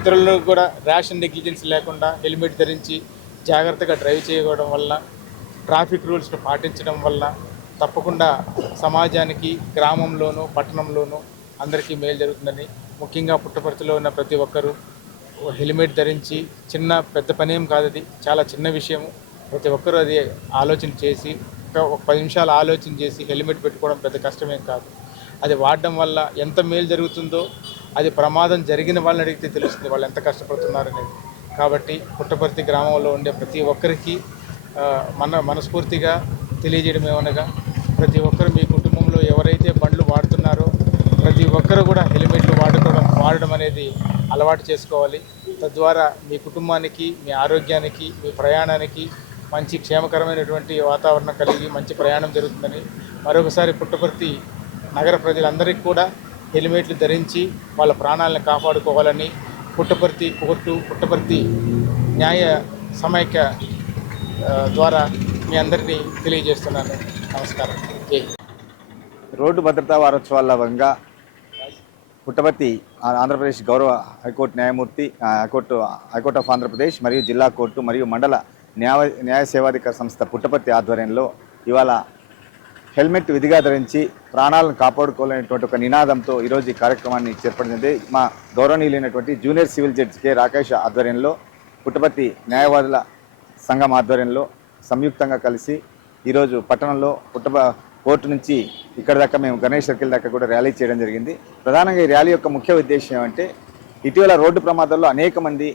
ఇతరులను కూడా ration negligence లేకుండా హెల్మెట్ ధరించి జాగ్రత్తగా డ్రైవ్ చేయడం వల్ల, ట్రాఫిక్ రూల్స్ను పాటించడం వల్ల తప్పకుండా సమాజానికి గ్రామంలోనూ పట్టణంలోనూ అందరికీ మేలు జరుగుతుందని, ముఖ్యంగా పుట్టపర్తిలో ఉన్న ప్రతి ఒక్కరూ హెల్మెట్ ధరించి, చిన్న పెద్ద పనేం కాదు, అది చాలా చిన్న విషయము. ప్రతి ఒక్కరూ అది ఆలోచన చేసి ఒక 10 నిమిషాలు ఆలోచన చేసి హెల్మెట్ పెట్టుకోవడం పెద్ద కష్టమేం కాదు. అది వాడడం వల్ల ఎంత మేలు జరుగుతుందో అది ప్రమాదం జరిగిన వాళ్ళని అడిగితే తెలుస్తుంది వాళ్ళు ఎంత కష్టపడుతున్నారనేది. కాబట్టి పుట్టపర్తి గ్రామంలో ఉండే ప్రతి ఒక్కరికి మనస్ఫూర్తిగా తెలియజేయడం ఏమనగా, ప్రతి ఒక్కరు మీ కుటుంబంలో ఎవరైతే బండ్లు వాడుతున్నారో ప్రతి ఒక్కరు కూడా హెల్మెట్లు వాడడం అనేది అలవాటు చేసుకోవాలి. తద్వారా మీ కుటుంబానికి, మీ ఆరోగ్యానికి, మీ ప్రయాణానికి మంచి క్షేమకరమైనటువంటి వాతావరణం కలిగి మంచి ప్రయాణం జరుగుతుందని మరొకసారి పుట్టపర్తి నగర ప్రజలందరికీ కూడా హెల్మెట్లు ధరించి వాళ్ళ ప్రాణాలను కాపాడుకోవాలని పుట్టపర్తి కోర్టు, పుట్టపర్తి న్యాయ సమైక్య ద్వారా మీ అందరినీ తెలియజేస్తున్నాను. నమస్కారం. రోడ్డు భద్రతా వారోత్సవాల భాగంగా పుట్టపర్తి ఆంధ్రప్రదేశ్ గౌరవ హైకోర్టు న్యాయమూర్తి, హైకోర్టు ఆఫ్ ఆంధ్రప్రదేశ్ మరియు జిల్లా కోర్టు మరియు మండల న్యాయ సేవాధికార సంస్థ పుట్టపర్తి ఆధ్వర్యంలో ఇవాళ హెల్మెట్ విధిగా ధరించి ప్రాణాలను కాపాడుకోవాలనేటువంటి ఒక నినాదంతో ఈరోజు ఈ కార్యక్రమాన్ని చేపట్టింది. మా గౌరవనీయులైనటువంటి junior civil judge K Rakesh ఆధ్వర్యంలో, పుట్టపర్తి న్యాయవాదుల సంఘం ఆధ్వర్యంలో సంయుక్తంగా కలిసి ఈరోజు పట్టణంలో కోర్టు నుంచి ఇక్కడ దాకా మేము గణేష్ సర్కిల్ దాకా కూడా ర్యాలీ చేయడం జరిగింది. ప్రధానంగా ఈ ర్యాలీ యొక్క ముఖ్య ఉద్దేశం ఏమంటే, ఇటీవల రోడ్డు ప్రమాదాల్లో అనేక మంది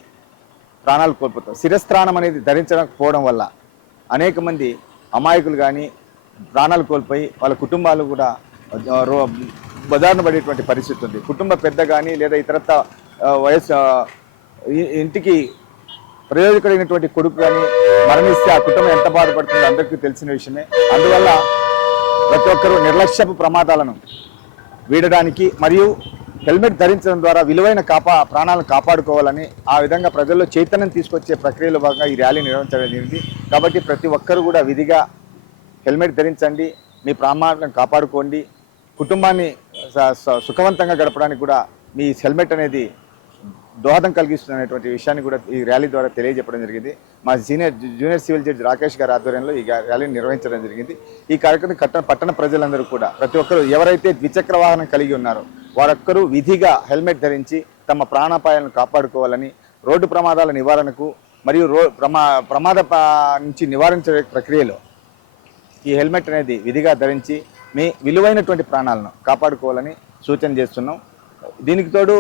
ప్రాణాలు కోల్పోతారు. శిరస్త్రాణం అనేది ధరించకపోవడం వల్ల అనేక మంది అమాయకులు కానీ ప్రాణాలు కోల్పోయి వాళ్ళ కుటుంబాలు కూడా బదారున పడేటువంటి పరిస్థితి ఉంది. కుటుంబ పెద్ద కానీ లేదా ఇతరత్త వయసు ఇంటికి ప్రయోజకుడైనటువంటి కొడుకు కానీ మరణిస్తే ఆ కుటుంబం ఎంత బాధపడుతుందో అందరికీ తెలిసిన విషయమే. అందువల్ల ప్రతి ఒక్కరూ నిర్లక్ష్యపు ప్రమాదాలను వీడడానికి మరియు హెల్మెట్ ధరించడం ద్వారా విలువైన ప్రాణాలను కాపాడుకోవాలని, ఆ విధంగా ప్రజల్లో చైతన్యం తీసుకొచ్చే ప్రక్రియలో భాగంగా ఈ ర్యాలీ నిర్వహించడం జరిగింది. కాబట్టి ప్రతి ఒక్కరూ కూడా విధిగా హెల్మెట్ ధరించండి, మీ ప్రాణాలను కాపాడుకోండి, కుటుంబాన్ని సుఖవంతంగా గడపడానికి కూడా మీ హెల్మెట్ అనేది దోహదం కలిగిస్తున్నటువంటి విషయాన్ని కూడా ఈ ర్యాలీ ద్వారా తెలియజెప్పడం జరిగింది. మా జూనియర్ సివిల్ జడ్జి రాకేష్ గారి ఆధ్వర్యంలో ఈ ర్యాలీని నిర్వహించడం జరిగింది. ఈ కార్యక్రమం పట్టణ ప్రజలందరూ కూడా ప్రతి ఒక్కరూ ఎవరైతే ద్విచక్ర వాహనం కలిగి ఉన్నారో వారొక్కరూ విధిగా హెల్మెట్ ధరించి తమ ప్రాణాపాయాలను కాపాడుకోవాలని, రోడ్డు ప్రమాదాల నివారణకు మరియు ప్రమాద నుంచి నివారించే ప్రక్రియలో ఈ హెల్మెట్ అనేది విధిగా ధరించి మీ విలువైనటువంటి ప్రాణాలను కాపాడుకోవాలని సూచన చేస్తున్నాం. దీనికి తోడు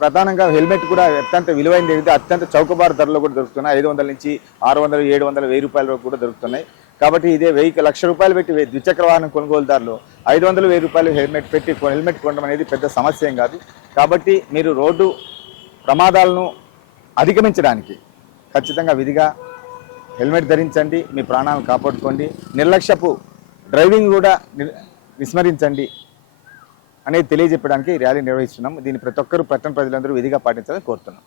ప్రధానంగా హెల్మెట్ కూడా అత్యంత విలువైనది ఏదైతే అత్యంత చౌకబారు ధరలో కూడా దొరుకుతున్నాయి. 500 నుంచి 600, 700, 1000 రూపాయల వరకు కూడా దొరుకుతున్నాయి. కాబట్టి ఇదే 1,00,000 రూపాయలు పెట్టి ద్విచక్ర వాహనం కొనుగోలుదారులు 500, 1000 రూపాయలు హెల్మెట్ కొనడం అనేది పెద్ద సమస్య ఏం కాదు. కాబట్టి మీరు రోడ్డు ప్రమాదాలను అధిగమించడానికి ఖచ్చితంగా విధిగా హెల్మెట్ ధరించండి, మీ ప్రాణాలను కాపాడుకోండి, నిర్లక్ష్యపు డ్రైవింగ్ కూడా విస్మరించండి అనేది తెలియజెప్పడానికి ర్యాలీ నిర్వహిస్తున్నాం. దీన్ని ప్రతి ఒక్కరూ పట్టణ ప్రజలందరూ విధిగా పాటించాలని కోరుతున్నాం.